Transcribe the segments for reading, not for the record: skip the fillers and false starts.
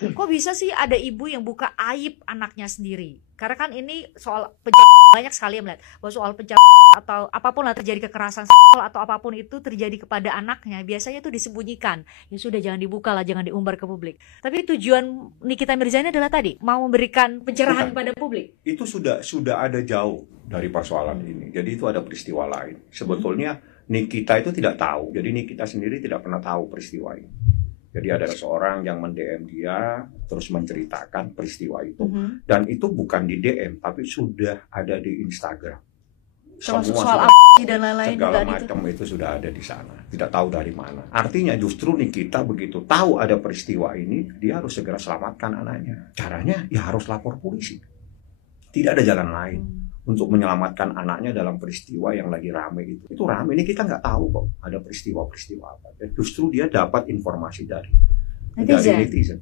Kok bisa sih ada ibu yang buka aib anaknya sendiri? Karena kan ini soal banyak sekali yang melihat bahwa soal atau apapun lah terjadi kekerasan seksual atau apapun itu terjadi kepada anaknya, biasanya itu disembunyikan. Ya sudah, jangan dibuka lah, jangan diumbar ke publik. Tapi tujuan Nikita Mirzani adalah tadi mau memberikan pencerahan pada publik. Itu sudah ada jauh dari persoalan ini. Jadi itu ada peristiwa lain. Sebetulnya Nikita itu tidak tahu. Jadi Nikita sendiri tidak pernah tahu peristiwa ini. Jadi ada seseorang yang men-DM dia, terus menceritakan peristiwa itu. Dan itu bukan di DM, tapi sudah ada di Instagram. Termasuk soal dan lain-lain segala macam itu sudah ada di sana. Tidak tahu dari mana. Artinya justru Nikita begitu tahu ada peristiwa ini, dia harus segera selamatkan anaknya. Caranya ya harus lapor polisi. Tidak ada jalan lain untuk menyelamatkan anaknya dalam peristiwa yang lagi rame itu. Itu rame, ini kita nggak tahu kok ada peristiwa-peristiwa apa. Dan justru dia dapat informasi dari netizen.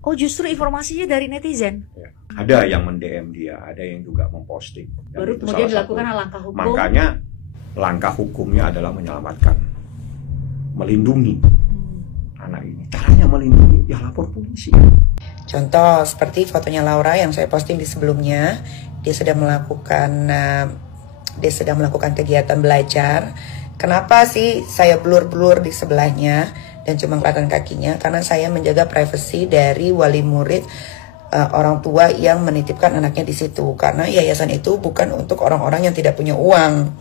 Oh, justru informasinya dari netizen? Ya. Ada yang men-DM dia, ada yang juga memposting. Baru kemudian dilakukan langkah hukum. Makanya langkah hukumnya adalah menyelamatkan, melindungi anak ini. Caranya melindungi, ya lapor polisi. Contoh seperti fotonya Laura yang saya posting di sebelumnya, dia sedang melakukan kegiatan belajar. Kenapa sih saya blur di sebelahnya dan cuma kelihatan kakinya? Karena saya menjaga privasi dari wali murid, orang tua yang menitipkan anaknya di situ. Karena yayasan itu bukan untuk orang-orang yang tidak punya uang.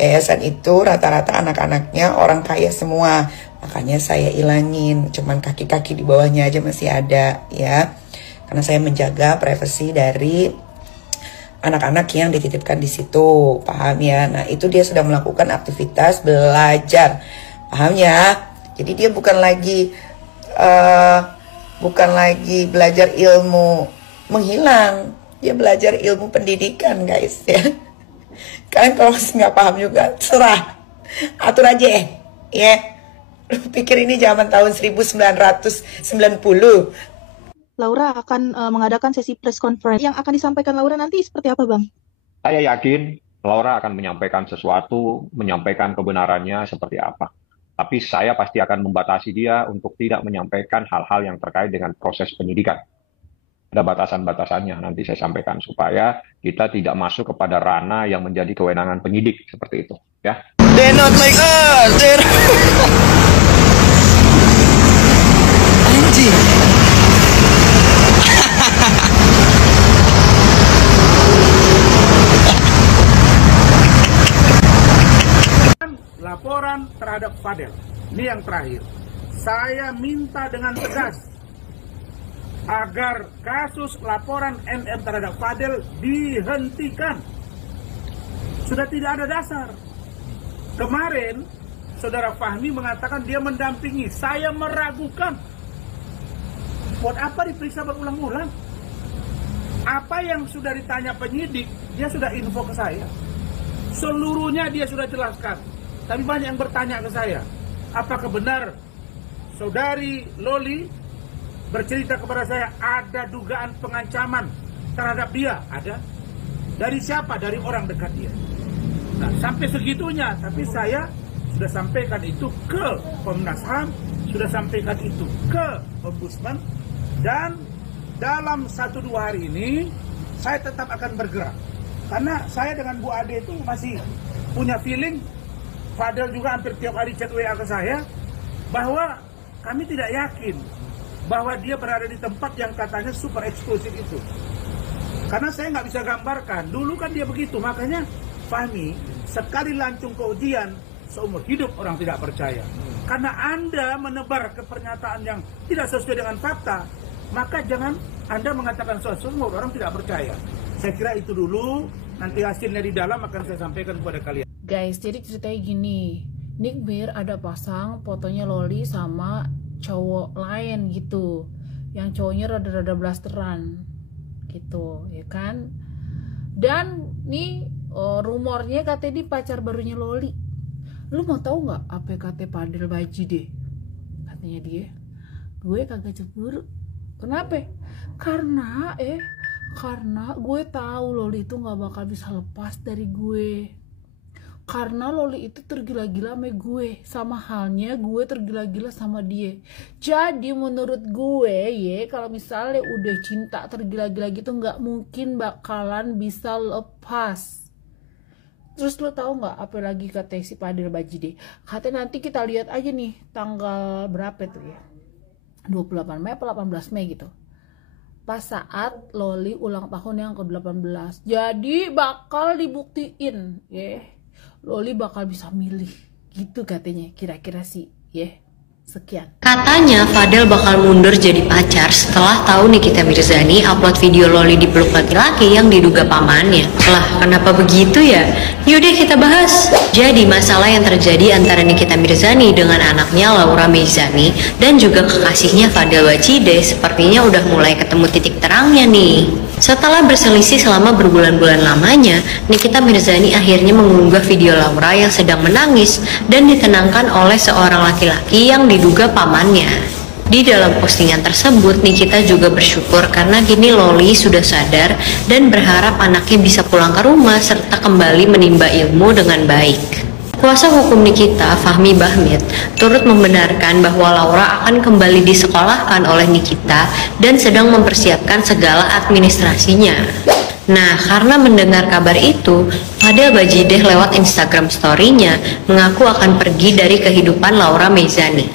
Yayasan itu rata-rata anak-anaknya orang kaya semua. Makanya saya ilangin, cuman kaki-kaki di bawahnya aja masih ada ya. Karena saya menjaga privasi dari anak-anak yang dititipkan di situ, paham ya? Nah, itu dia sedang melakukan aktivitas belajar, paham ya? Jadi dia bukan lagi belajar ilmu menghilang, dia belajar ilmu pendidikan, guys ya. Kalian kalau masih nggak paham juga, serah, atur aja ya. Lu pikir ini zaman tahun 1990? Laura akan mengadakan sesi press conference. Yang akan disampaikan Laura nanti seperti apa, Bang? Saya yakin Laura akan menyampaikan sesuatu, menyampaikan kebenarannya seperti apa. Tapi saya pasti akan membatasi dia untuk tidak menyampaikan hal-hal yang terkait dengan proses penyidikan. Ada batasan-batasannya, nanti saya sampaikan supaya kita tidak masuk kepada ranah yang menjadi kewenangan penyidik seperti itu, ya. They're not like us. Anjing. Laporan terhadap Fadel. Ini yang terakhir. Saya minta dengan tegas agar kasus laporan NM terhadap Fadel dihentikan. Sudah tidak ada dasar. Kemarin Saudara Fahmi mengatakan dia mendampingi. Saya meragukan. Buat apa diperiksa berulang-ulang? Apa yang sudah ditanya penyidik, dia sudah info ke saya. Seluruhnya dia sudah jelaskan. Tapi banyak yang bertanya ke saya, apakah benar Saudari Loli bercerita kepada saya ada dugaan pengancaman terhadap dia? Ada. Dari siapa? Dari orang dekat dia. Nah, sampai segitunya, tapi saya sudah sampaikan itu ke Komnas HAM, sudah sampaikan itu ke Ombudsman, dan dalam 1-2 hari ini saya tetap akan bergerak. Karena saya dengan Bu Ade itu masih punya feeling, Fadel juga hampir tiap hari chat WA ke saya, bahwa kami tidak yakin bahwa dia berada di tempat yang katanya super eksklusif itu. Karena saya nggak bisa gambarkan, dulu kan dia begitu, makanya Fahmi, sekali lancung ke ujian, seumur hidup orang tidak percaya. Karena Anda menebar pernyataan yang tidak sesuai dengan fakta, maka jangan Anda mengatakan sesuatu, orang tidak percaya. Saya kira itu dulu, nanti hasilnya di dalam akan saya sampaikan kepada kalian. Guys, jadi ceritanya gini, Nick Mir ada pasang fotonya Loli sama cowok lain gitu, yang cowoknya rada-rada blasteran gitu, ya kan? Dan nih rumornya katanya di pacar barunya Loli. Lu mau tahu nggak apa kata Fadel Baji deh? Katanya dia, gue kagak cemburu. Kenapa? Karena gue tahu Loli itu nggak bakal bisa lepas dari gue. karena Loli itu tergila-gila sama gue, sama halnya gue tergila-gila sama dia. Jadi menurut gue kalau misalnya udah cinta tergila-gila gitu nggak mungkin bakalan bisa lepas. Terus lo tahu nggak apa lagi kata si Fadel Bajide? Katanya nanti kita lihat aja nih tanggal berapa tuh ya, 28 Mei atau 18 Mei gitu, pas saat Loli ulang tahun yang ke-18. Jadi bakal dibuktiin Loli bakal bisa milih gitu katanya, kira-kira sih sekian. Katanya Fadel bakal mundur jadi pacar setelah tahu Nikita Mirzani upload video Loli dipeluk laki-laki yang diduga pamannya. Lah, kenapa begitu ya? Yaudah kita bahas. Jadi masalah yang terjadi antara Nikita Mirzani dengan anaknya Laura Meizani dan juga kekasihnya Fadel Bajide sepertinya udah mulai ketemu titik terangnya nih. Setelah berselisih selama berbulan-bulan lamanya, Nikita Mirzani akhirnya mengunggah video Laura yang sedang menangis dan ditenangkan oleh seorang laki-laki yang diduga pamannya. Di dalam postingan tersebut, Nikita juga bersyukur karena kini Loli sudah sadar dan berharap anaknya bisa pulang ke rumah serta kembali menimba ilmu dengan baik. Kuasa hukum Nikita, Fahmi Bahmid, turut membenarkan bahwa Laura akan kembali disekolahkan oleh Nikita dan sedang mempersiapkan segala administrasinya. Nah, karena mendengar kabar itu, Fadel Bajide lewat Instagram story-nya mengaku akan pergi dari kehidupan Laura Meizani.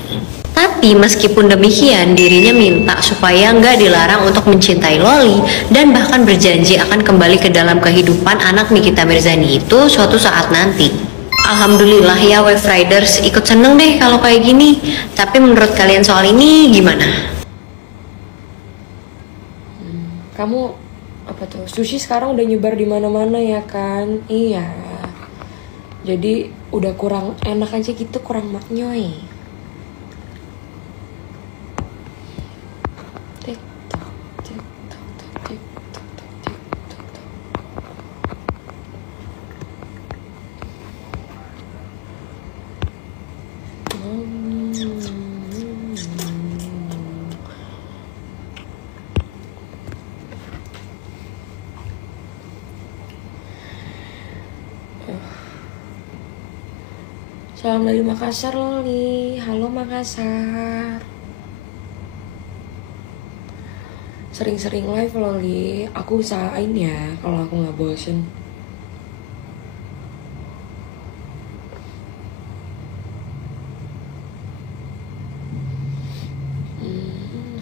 Tapi meskipun demikian, dirinya minta supaya nggak dilarang untuk mencintai Loli dan bahkan berjanji akan kembali ke dalam kehidupan anak Nikita Mirzani itu suatu saat nanti. Alhamdulillah ya Wave Riders, ikut seneng deh kalau kayak gini. Tapi menurut kalian soal ini gimana? Kamu apa tuh? Sushi sekarang udah nyebar di mana-mana ya kan? Iya. Jadi udah kurang enak aja gitu, kurang maknyoy. Salam dari Makassar Loli. Halo Makassar. Sering-sering live Loli. Aku usahain ya kalau aku nggak bosen.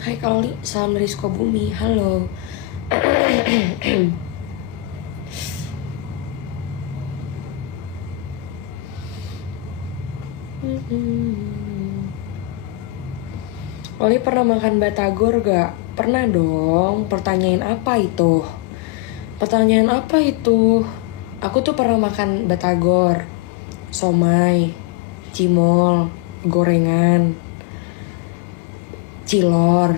Hai Kak Loli, salam dari Sukabumi. Halo. Loli pernah makan batagor gak? Pernah dong. Pertanyaan apa itu? Pertanyaan apa itu? Aku tuh pernah makan batagor, somai, cimol, gorengan, cilor.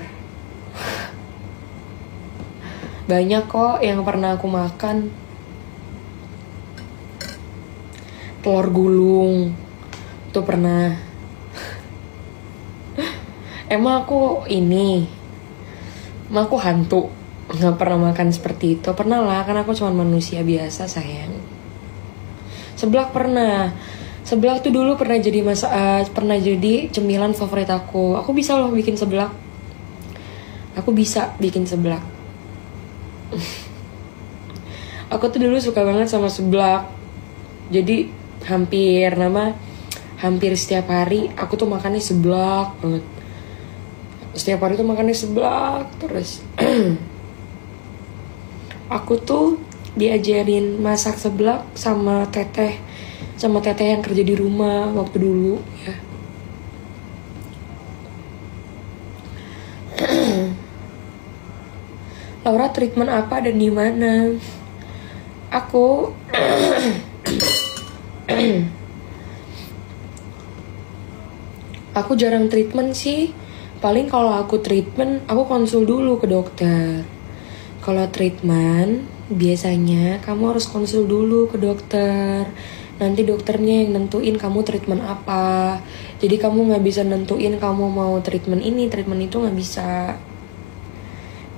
Banyak kok yang pernah aku makan. Telur gulung tuh pernah. Emang aku hantu? Nggak pernah makan seperti itu. Pernah lah, kan aku cuma manusia biasa sayang. Seblak pernah. Seblak tuh dulu pernah jadi cemilan favorit aku. Aku bisa loh bikin seblak. Aku bisa bikin seblak. Aku tuh dulu suka banget sama seblak. Jadi hampir setiap hari aku tuh makannya seblak banget. Setiap hari tuh makannya seblak terus. Aku tuh diajarin masak seblak sama teteh yang kerja di rumah waktu dulu ya. Laura treatment apa dan di mana? Aku jarang treatment sih. Paling kalau aku treatment, aku konsul dulu ke dokter. Kalau treatment, biasanya kamu harus konsul dulu ke dokter. Nanti dokternya yang nentuin kamu treatment apa. Jadi kamu gak bisa nentuin kamu mau treatment ini, treatment itu gak bisa.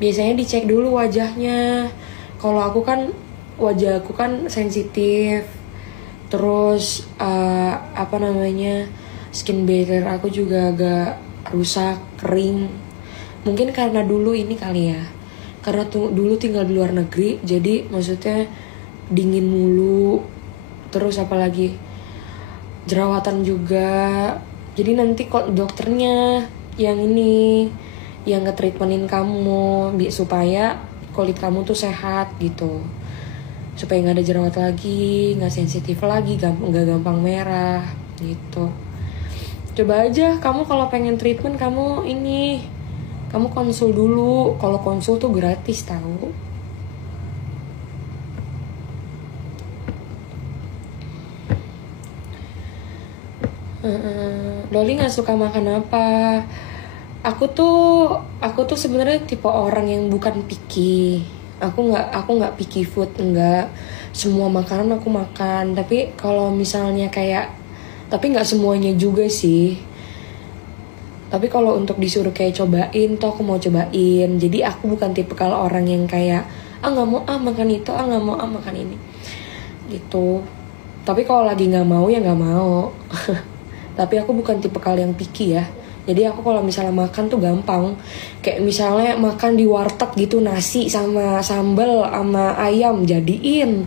Biasanya dicek dulu wajahnya. Kalau aku kan, wajah aku kan sensitif. Terus skin barrier aku juga agak rusak, kering. Mungkin karena dulu ini kali ya, karena dulu tinggal di luar negeri, jadi maksudnya dingin mulu. Terus apalagi jerawatan juga. Jadi nanti kok dokternya yang nge-treatmentin kamu supaya kulit kamu tuh sehat gitu, supaya nggak ada jerawat lagi, nggak sensitif lagi, nggak gampang merah gitu. Coba aja kamu kalau pengen treatment kamu konsul dulu. Kalau konsul tuh gratis tahu. Loli nggak suka makan apa? Aku tuh sebenarnya tipe orang yang bukan picky. Aku nggak picky food, enggak. Semua makanan aku makan. Tapi kalau misalnya tapi nggak semuanya juga sih. Tapi kalau untuk disuruh kayak cobain, tuh aku mau cobain. Jadi aku bukan tipikal orang yang kayak nggak mau makan itu, nggak mau makan ini, gitu. Tapi kalau lagi nggak mau ya nggak mau. Tapi aku bukan tipikal yang picky ya. Jadi aku kalau misalnya makan tuh gampang. Kayak misalnya makan di warteg gitu, nasi sama sambal sama ayam jadiin.